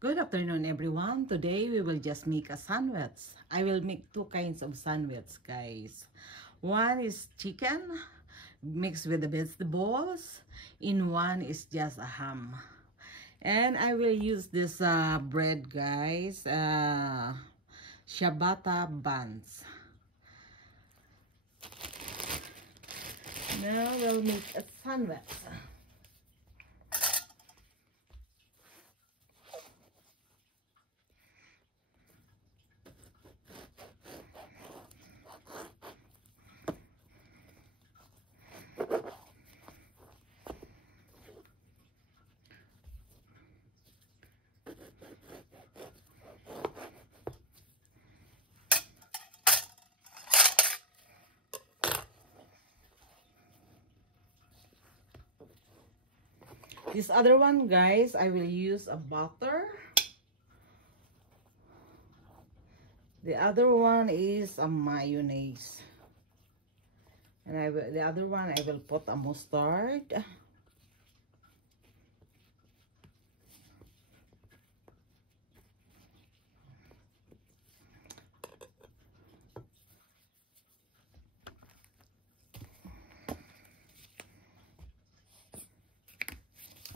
Good afternoon, everyone. Today we will just make a sandwich. I will make two kinds of sandwich, guys. One is chicken mixed with the vegetables, and one is just a ham. And I will use this bread, guys, ciabatta buns. Now we'll make a sandwich. This other one, guys, I will use a butter. The other one is a mayonnaise. And the other one, I will put a mustard.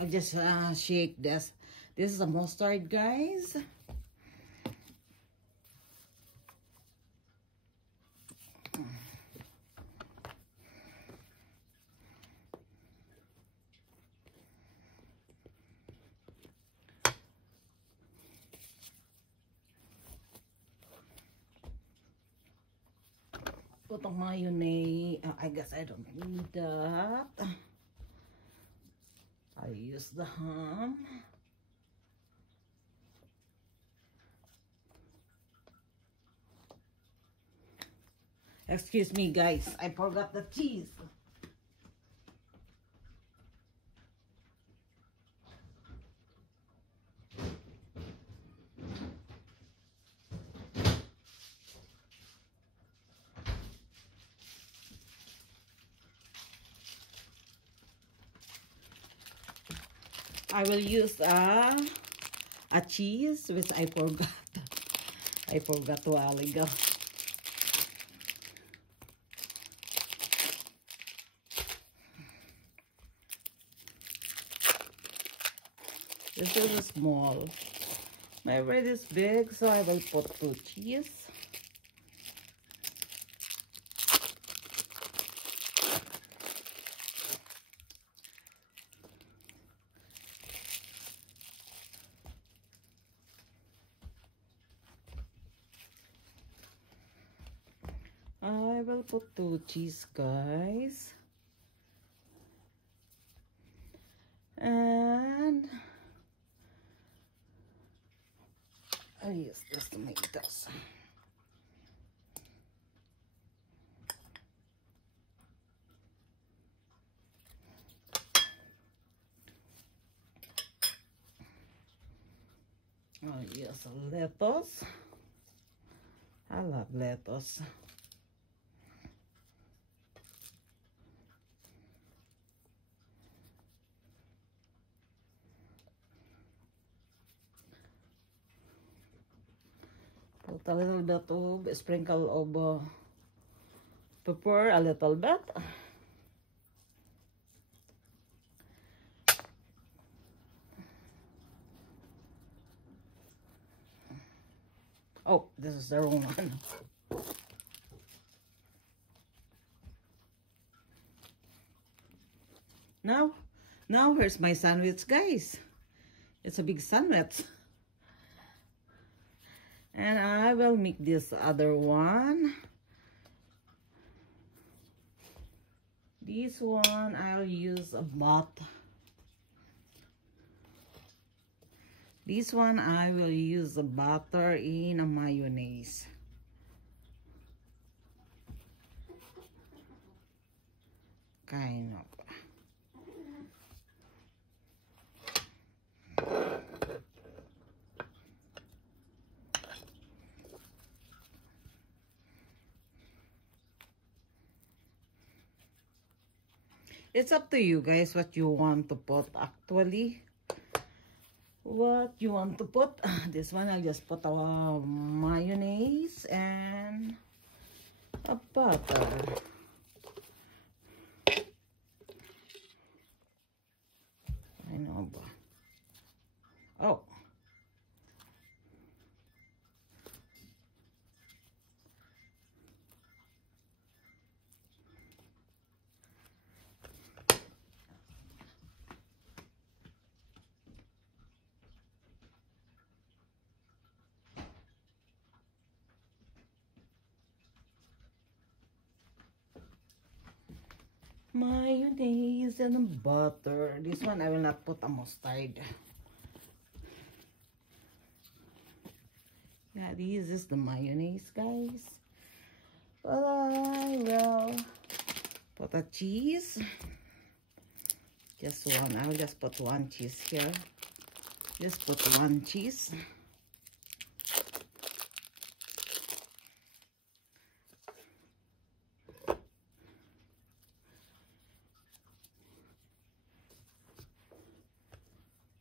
I'll just shake this. This is a mustard, guys. Put a mayonnaise. I guess I don't need that. I use the ham. Excuse me, guys. I forgot the cheese. I will use a cheese which I forgot. I forgot a while ago. This is small. My bread is big, so I will put 2 cheese. I will put 2 cheese, guys. And I use this to make this. I'll use lettuce. I love lettuce. Put a little bit of sprinkle of pepper, a little bit. Oh, this is the wrong one. Now here's my sandwich, guys. It's a big sandwich. And I will make this other one. This one I'll use a butter. This one I will use a butter in a mayonnaise. Kind of. It's up to you guys what you want to put actually. what you want to put. This one I'll just put a mayonnaise and a butter. I know, but oh. Mayonnaise and butter. This one I will not put a mustard. Yeah, this is the mayonnaise, guys. But I will put a cheese. Just one. I'll just put one cheese here. Just put one cheese.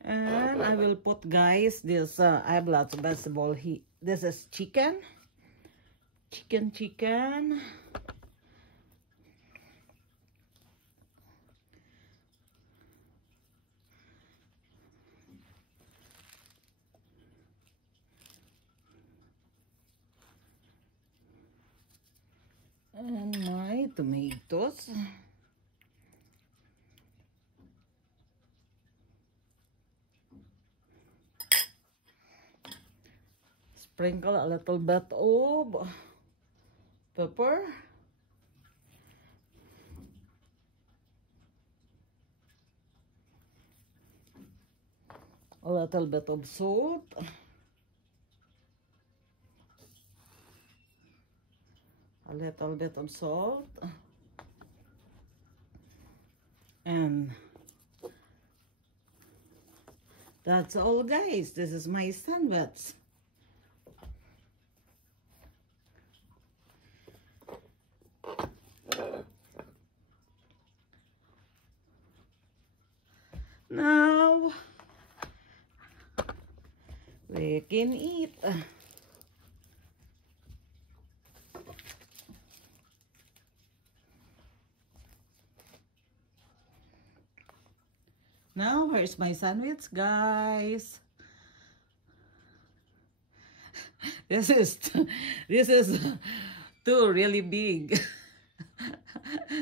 And I will put, guys, this, I have lots of vegetable here. This is chicken. Chicken. And my tomatoes. Sprinkle a little bit of pepper. A little bit of salt. A little bit of salt. And that's all, guys. This is my sandwich. Now we can eat. Now here's my sandwich, guys. This is too really big.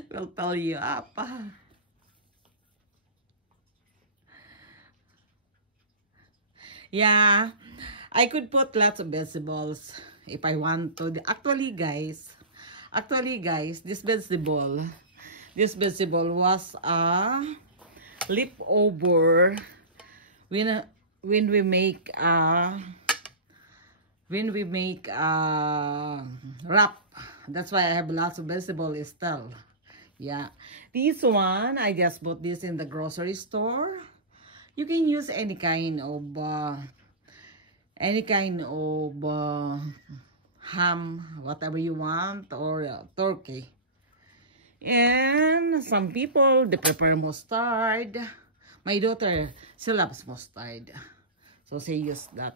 Will tell you up. Yeah, I could put lots of vegetables if I want to. Actually, guys, this vegetable was a leftover when we make wrap. That's why I have lots of vegetable still. Yeah, this one I just bought this in the grocery store. You can use any kind of ham, whatever you want, or turkey. And some people, they prefer mustard. My daughter, she loves mustard, so she use that.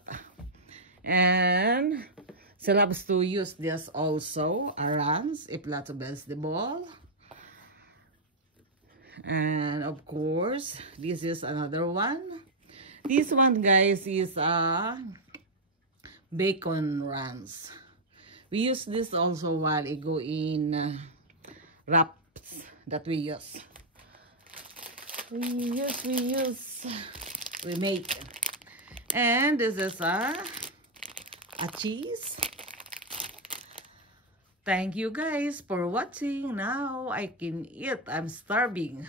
And she loves to use this also, arrange, if lots of vegetable. And of course, this is another one. This one, guys, is a bacon ranch. We use this also while ago in wraps that we use. We make. And this is a cheese. Thank you, guys, for watching. Now I can eat. I'm starving.